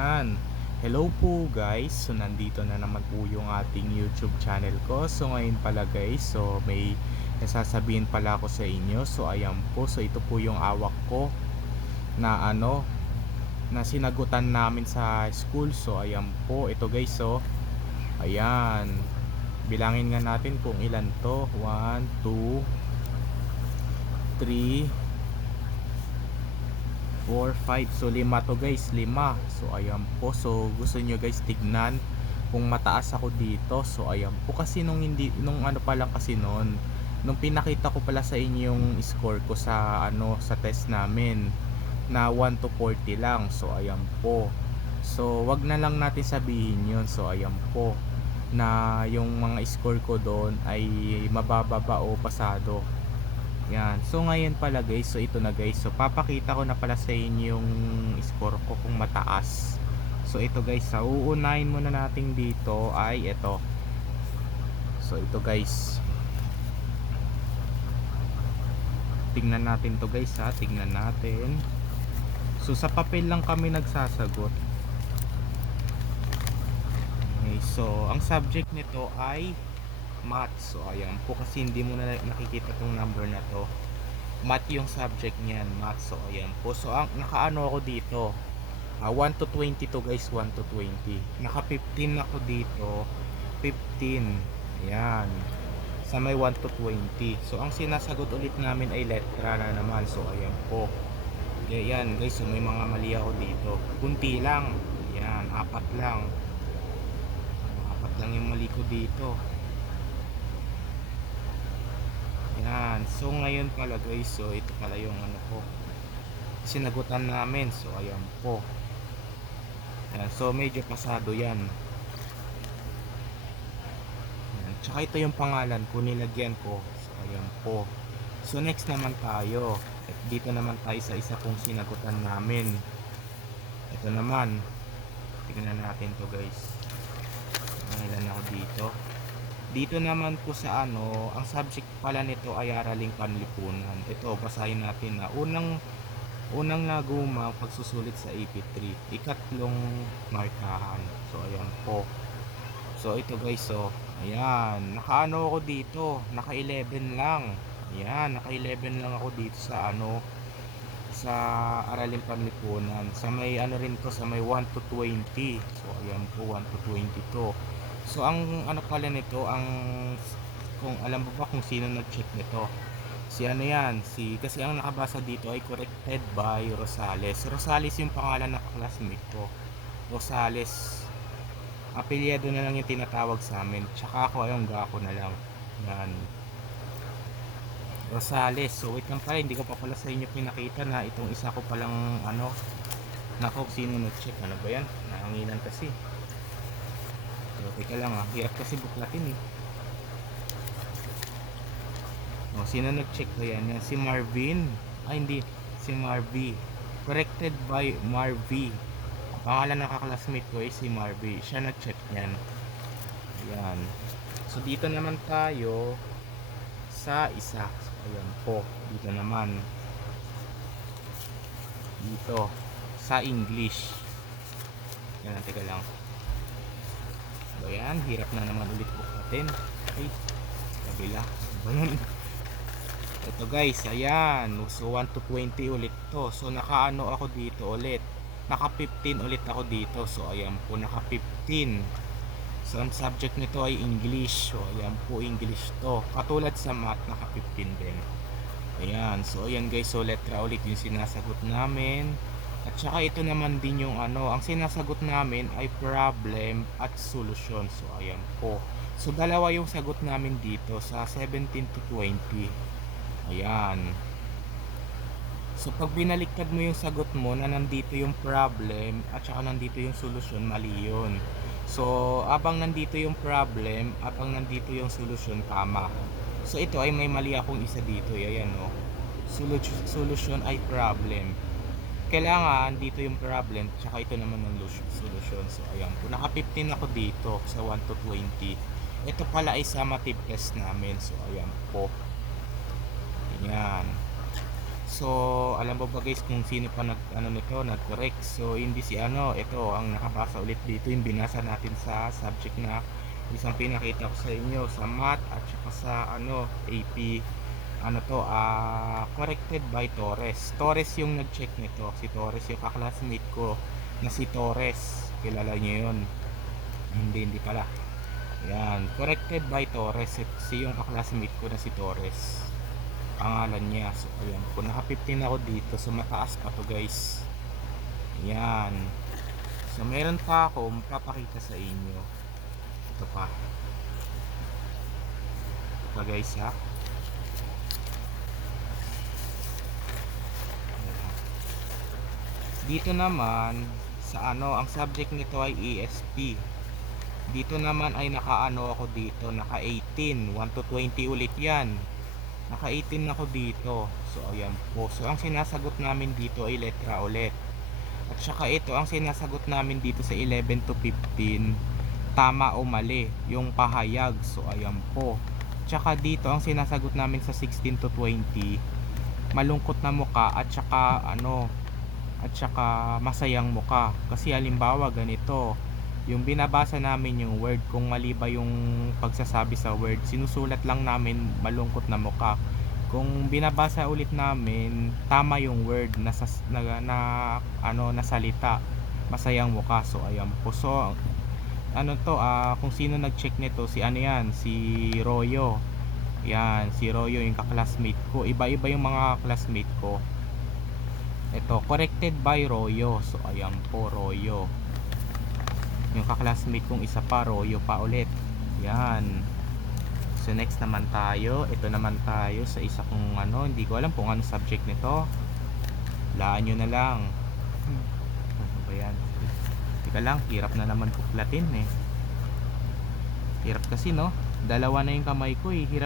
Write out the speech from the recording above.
Ayan. Hello po guys. So nandito na naman po yung ating YouTube channel ko. So ngayon pala guys, so may nasasabihin pala ako sa inyo. So ayan po. So ito po yung awak ko na ano na sinagutan namin sa school. So ayan po. Ito guys, so ayan. Bilangin nga natin kung ilan to. 1 2 3 4, 5. So, lima to guys. Lima. So, ayan po. So, gusto nyo guys tignan kung mataas ako dito. So, ayan po. Kasi nung hindi, nung ano pa lang kasi noon, nung pinakita ko pala sa inyo yung score ko sa ano sa test namin na 1 to 40 lang. So, ayan po. So, wag na lang natin sabihin yun. So, ayan po na yung mga score ko doon ay mabababa o pasado. Yan. So ngayon pala guys, so ito na guys. So papakita ko na pala sa inyo yung score ko kung mataas. So ito guys, sa uunahin muna natin dito ay ito. So ito guys. Tingnan natin to guys ha, tingnan natin. So sa papel lang kami nagsasagot. Okay, so ang subject nito ay math. So ayan po kasi hindi mo na nakikita tong number na to. Math yung subject niyan, math. So ayan po. So ang nakaano ako dito. Ah, 1 to 20 to guys, 1 to 20. Naka 15 ako dito. 15. Ayan. Sa may 1 to 20. So ang sinasagot ulit namin ay letra na naman. So ayan po. Ayan guys, so may mga mali ako dito. Kunti lang. Ayan, apat lang. Apat lang yung mali ko dito. Yan. So ngayon pala guys, so ito pala yung ano ko. Sinagutan namin. So ayan po. Yan. So medyo pasado yan. yan. Tsaka ito yung pangalan ko, nilagyan ko. So ayan po. So next naman tayo. Dito naman tayo sa isa kong sinagutan namin. Ito naman. Tignan natin to guys. Ilan ako dito dito naman po sa ano, ang subject pala nito ay araling panlipunan. Ito, basahin natin na unang unang naguma pagsusulit sa AP3, ikatlong markahan. So ayan po. So ito guys, so ayan, nakaano ako dito, naka 11 lang. Ayan, naka 11 lang ako dito sa ano sa araling panlipunan. Sa may ano rin to, sa may 1 to 20. So ayan po, 1 to 20 to. So ang ano pala nito, ang kung alam mo ba kung sino nag-check nito? Si ano yan, si kasi ang nakabasa dito ay corrected by Rosales. Rosales yung pangalan ng classmate ko. Rosales. Apelyido na lang yung tinatawag sa amin. Tsaka ako ayong gako na lang. Yan. Rosales. So wait lang pala, hindi ko pa pala sa inyo pinakita na itong isa ko palang ano Nako, sino nag-check? Ano ba yan? Nahanginan kasi. Teka lang ah. Hirap kasi buklatin eh. O, sino nag-check ko yan? Si Marvin. Ay, hindi. Si Marvy. Corrected by Marvy. Ang pangalan ng kaklasmate ko ay si Marvy. Siya nag-check yan. Ayan. So, dito naman tayo sa isa. So, ayan po. Dito naman. Dito. Sa English. Yan, teka lang. So, ayan, hirap na naman ulit buklatin. Ay, kabila. Yun? Ito guys, ayan. So, 1 to 20 ulit to. So, nakaano ako dito ulit. Naka 15 ulit ako dito. So, ayan po, naka 15. So, ang subject nito ay English. So, ayan po, English to. Katulad sa math, naka 15 din. Ayan. So, ayan guys. So, letra ulit yung sinasagot namin. At saka ito naman din yung ano, ang sinasagot namin ay problem at solution. So ayan po. So dalawa yung sagot namin dito sa 17 to 20. Ayan. So pag binaliktad mo yung sagot mo na nandito yung problem at saka nandito yung solution, mali yun. So abang nandito yung problem, abang nandito yung solution, tama. So ito ay may mali akong isa dito. Ayan o. Oh. Solu- solution ay problem kailangan dito yung problem tsaka ito naman ng solution so ayan po naka 15 ako dito sa 1 to 20 ito pala ay summative test namin. So ayan po. Ayan. So, alam mo ba guys kung sino pa nag ano nito, nag-correct. So, hindi si ano, ito ang nakapasa ulit dito yung binasa natin sa subject na isang pinakita ko sa inyo sa math at saka sa ano AP ano to ah corrected by Torres. Torres yung nag-check nito. Si Torres yung kaklasmate ko na si Torres. Kilala niyo yun. Hindi, hindi pala. Yan. Corrected by Torres. Si yung kaklasmate ko na si Torres. Pangalan niya. So, ayan. Kung naka 15 ako dito, so mataas pa to guys. Yan. So, meron pa ako mapapakita sa inyo. Ito pa. Ito pa guys ha. Dito naman, sa ano, ang subject nito ay ESP. Dito naman ay nakaano ako dito, naka 18, 1 to 20 ulit 'yan. Naka 18 ako dito. So ayan po. So ang sinasagot namin dito ay letra ulit. At saka ito ang sinasagot namin dito sa 11 to 15 tama o mali yung pahayag. So ayan po. Tsaka dito ang sinasagot namin sa 16 to 20 malungkot na muka at saka ano at saka masayang muka. Kasi halimbawa ganito, yung binabasa namin yung word, kung mali ba yung pagsasabi sa word, sinusulat lang namin malungkot na muka. Kung binabasa ulit namin, tama yung word na, na, na ano na salita, masayang muka. So ayan po. So ano to, ah kung sino nag-check nito, si ano yan, si Royo. Yan, si Royo yung kaklasmate ko. Iba-iba yung mga classmate ko. Ito, corrected by Royo. So, ayan po, Royo. Yung kaklasmate kong isa pa, Royo pa ulit. Yan. So, next naman tayo. Ito naman tayo sa isa kong ano, hindi ko alam kung ano subject nito. Laan nyo na lang. Ano ba lang, hirap na naman kuklatin eh. Hirap kasi no. Dalawa na yung kamay ko eh. Hirap